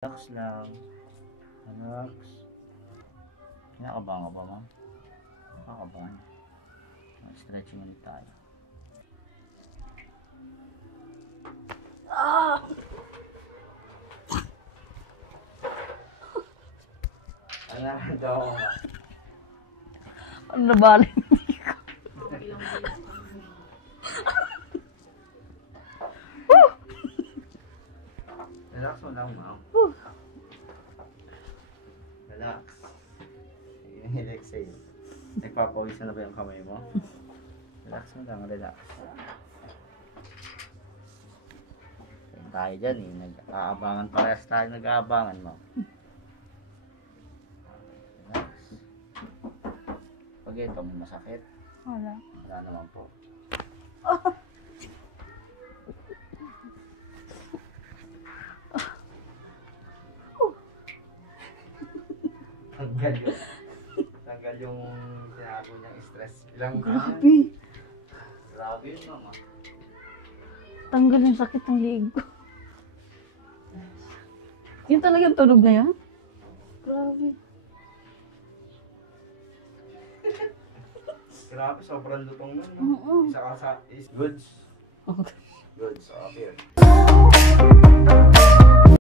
Relax lang. Relax. Kinakabahan ka ba, ma'am? Nakakabahan. Stretching ulit tayo. Ayan, daw. Ano na bali? Relax mo lang, ma'am. Relax. Exhale. Nagpapawisan na ba yung kamay mo? Relax mo lang, relax. Tayo dyan eh, nag-aabangan parehas tayo, nag-aabangan mo. Relax. Pag ito, may masakit. Wala. Wala naman po. Tanggal yung sinabi niyang stress. Ilang Grabe. Grabe yun, mama. Tanggal yung sakit ng liig ko. Yun talagang tunog na yan? Grabe. Grabe, sobrang lutong nun. Oo. Isa ka sa is goods. Okay. Goods, okay.